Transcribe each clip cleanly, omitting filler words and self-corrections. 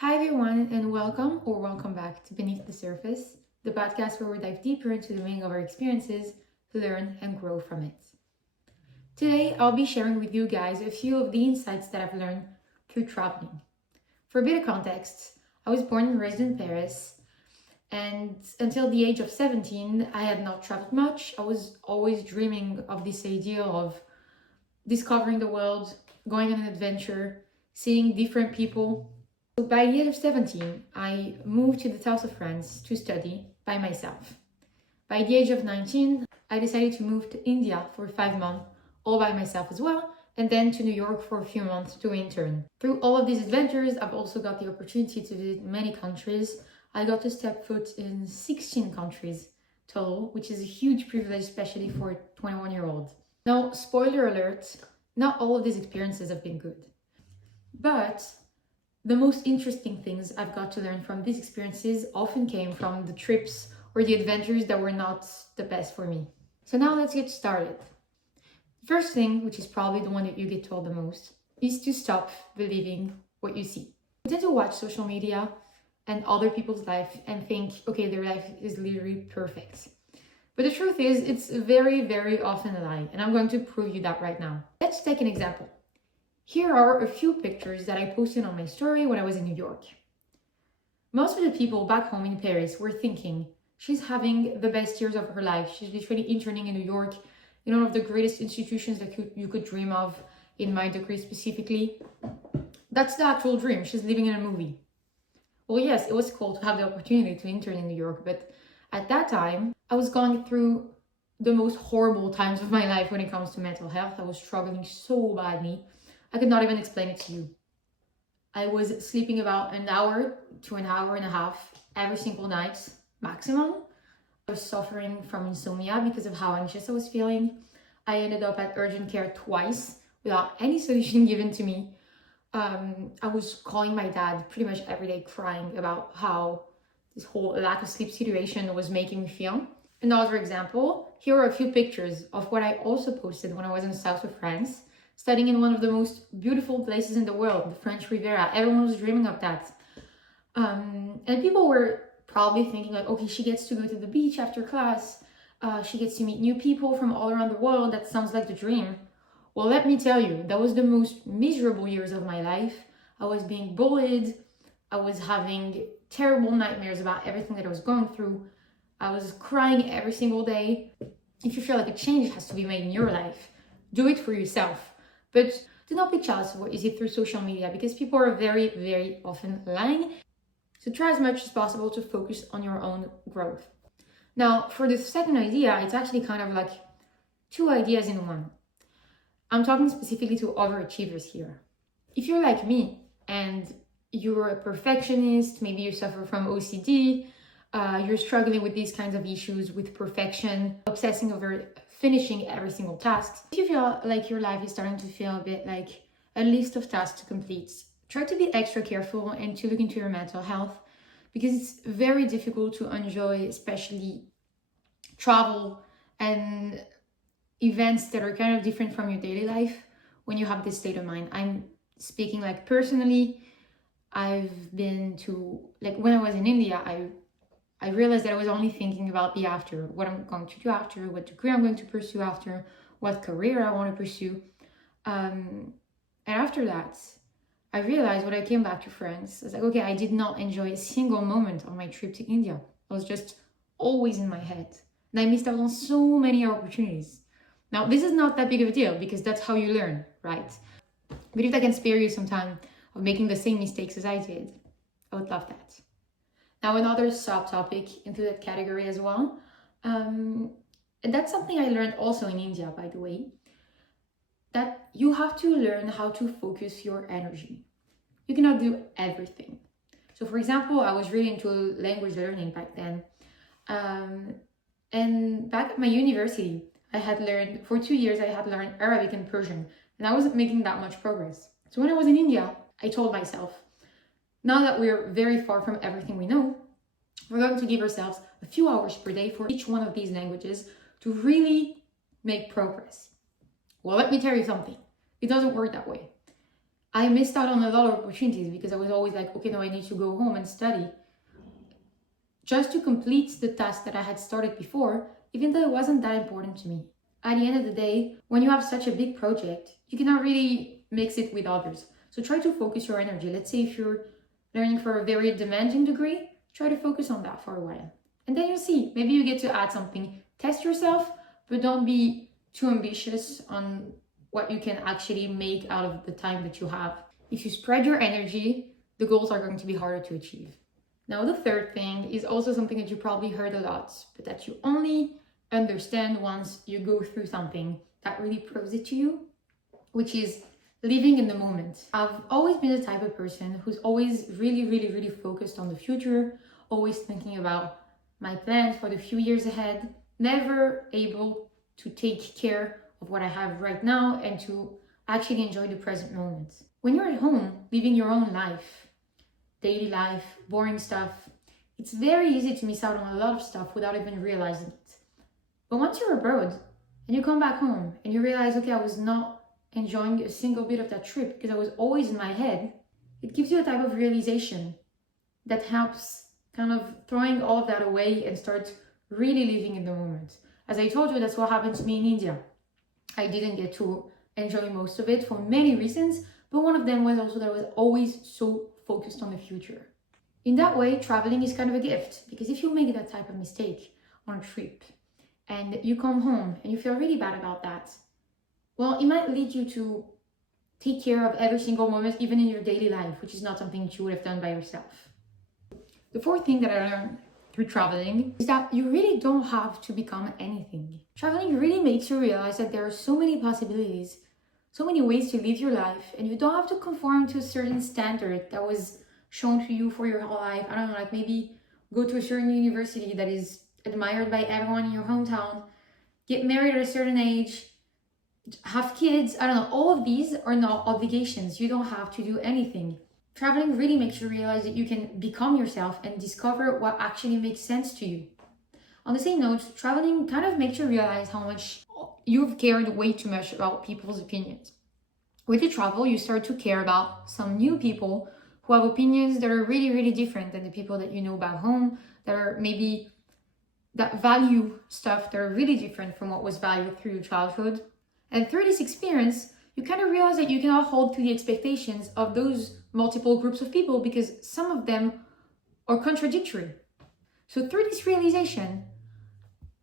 Hi, everyone, and welcome back to Beneath the Surface, the podcast where we dive deeper into the meaning of our experiences to learn and grow from it. Today, I'll be sharing with you guys a few of the insights that I've learned through traveling. For a bit of context, I was born and raised in Paris, and until the age of 17, I had not traveled much. I was always dreaming of this idea of discovering the world, going on an adventure, seeing different people. So by the age of 17, I moved to the south of France to study by myself. By the age of 19, I decided to move to India for 5 months, all by myself as well, and then to New York for a few months to intern. Through all of these adventures, I've also got the opportunity to visit many countries. I got to step foot in 16 countries total, which is a huge privilege, especially for a 21-year-old. Now, spoiler alert, not all of these experiences have been good. But the most interesting things I've got to learn from these experiences often came from the trips or the adventures that were not the best for me. So now let's get started. The first thing, which is probably the one that you get told the most, is to stop believing what you see. We tend to watch social media and other people's life and think, okay, their life is literally perfect. But the truth is, it's very, very often a lie, and I'm going to prove you that right now. Let's take an example. Here are a few pictures that I posted on my story when I was in New York. Most of the people back home in Paris were thinking, she's having the best years of her life. She's literally interning in New York, in one of the greatest institutions that you could dream of, in my degree specifically. That's the actual dream. She's living in a movie. Well, yes, it was cool to have the opportunity to intern in New York, but at that time, I was going through the most horrible times of my life when it comes to mental health. I was struggling so badly. I could not even explain it to you. I was sleeping about an hour to an hour and a half every single night, maximum. I was suffering from insomnia because of how anxious I was feeling. I ended up at urgent care twice without any solution given to me. I was calling my dad pretty much every day, crying about how this whole lack of sleep situation was making me feel. Another example, here are a few pictures of what I also posted when I was in the south of France, studying in one of the most beautiful places in the world, the French Riviera. Everyone was dreaming of that. And people were probably thinking like, okay, she gets to go to the beach after class. She gets to meet new people from all around the world. That sounds like the dream. Well, let me tell you, that was the most miserable years of my life. I was being bullied. I was having terrible nightmares about everything that I was going through. I was crying every single day. If you feel like a change has to be made in your life, do it for yourself. But do not be jealous of what you see through social media because people are very, very often lying. So try as much as possible to focus on your own growth. Now, for the second idea, it's actually kind of like two ideas in one. I'm talking specifically to overachievers here. If you're like me and you're a perfectionist, maybe you suffer from OCD, you're struggling with these kinds of issues with perfection, obsessing over finishing every single task. If you feel like your life is starting to feel a bit like a list of tasks to complete, try to be extra careful and to look into your mental health because it's very difficult to enjoy, especially travel and events that are kind of different from your daily life when you have this state of mind. I'm speaking like personally. I've been to, like when I was in India, I realized that I was only thinking about the after, what I'm going to do after, what degree I'm going to pursue after, what career I want to pursue. And after that, I realized when I came back to France, I was like, okay, I did not enjoy a single moment of my trip to India. I was just always in my head. And I missed out on so many opportunities. Now, this is not that big of a deal because that's how you learn, right? But if I can spare you some time of making the same mistakes as I did, I would love that. Now, another subtopic into that category as well. And that's something I learned also in India, by the way, that you have to learn how to focus your energy. You cannot do everything. So, for example, I was really into language learning back then. And back at my university, I had learned, for 2 years, I had learned Arabic and Persian, and I wasn't making that much progress. So when I was in India, I told myself, now that we're very far from everything we know, we're going to give ourselves a few hours per day for each one of these languages to really make progress. Well, let me tell you something. It doesn't work that way. I missed out on a lot of opportunities because I was always like, okay, no, I need to go home and study just to complete the task that I had started before, even though it wasn't that important to me. At the end of the day, when you have such a big project, you cannot really mix it with others. So try to focus your energy. Let's say if you're learning for a very demanding degree, try to focus on that for a while. And then you'll see, maybe you get to add something. Test yourself, but don't be too ambitious on what you can actually make out of the time that you have. If you spread your energy, the goals are going to be harder to achieve. Now, the third thing is also something that you probably heard a lot, but that you only understand once you go through something that really proves it to you, which is living in the moment. I've always been the type of person who's always really focused on the future, always thinking about my plans for the few years ahead, never able to take care of what I have right now and to actually enjoy the present moment. When you're at home, living your own life, daily life, boring stuff, it's very easy to miss out on a lot of stuff without even realizing it. But once you're abroad and you come back home and you realize, okay, I was not enjoying a single bit of that trip because I was always in my head, it gives you a type of realization that helps kind of throwing all of that away and start really living in the moment. As I told you, that's what happened to me in India. I didn't get to enjoy most of it for many reasons, but one of them was also that I was always so focused on the future. In that way, traveling is kind of a gift, because if you make that type of mistake on a trip and you come home and you feel really bad about that, well, it might lead you to take care of every single moment, even in your daily life, which is not something that you would have done by yourself. The fourth thing that I learned through traveling is that you really don't have to become anything. Traveling really makes you realize that there are so many possibilities, so many ways to live your life, and you don't have to conform to a certain standard that was shown to you for your whole life. I don't know, like maybe go to a certain university that is admired by everyone in your hometown, get married at a certain age, have kids. I don't know, all of these are not obligations. You don't have to do anything. Traveling really makes you realize that you can become yourself and discover what actually makes sense to you. On the same note, traveling kind of makes you realize how much you've cared way too much about people's opinions. With the travel, you start to care about some new people who have opinions that are really different than the people that you know back home, that are maybe that value stuff that are really different from what was valued through your childhood. And through this experience, you kind of realize that you cannot hold to the expectations of those multiple groups of people because some of them are contradictory. So through this realization,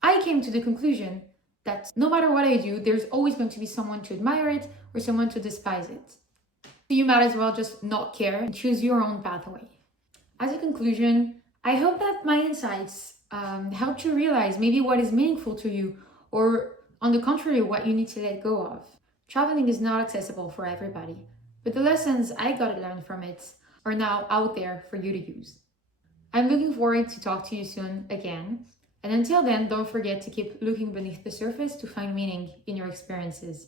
I came to the conclusion that no matter what I do, there's always going to be someone to admire it or someone to despise it. So you might as well just not care and choose your own pathway. As a conclusion, I hope that my insights helped you realize maybe what is meaningful to you, or on the contrary, what you need to let go of. Traveling is not accessible for everybody, but the lessons I got to learn from it are now out there for you to use. I'm looking forward to talk to you soon again. And until then, don't forget to keep looking beneath the surface to find meaning in your experiences.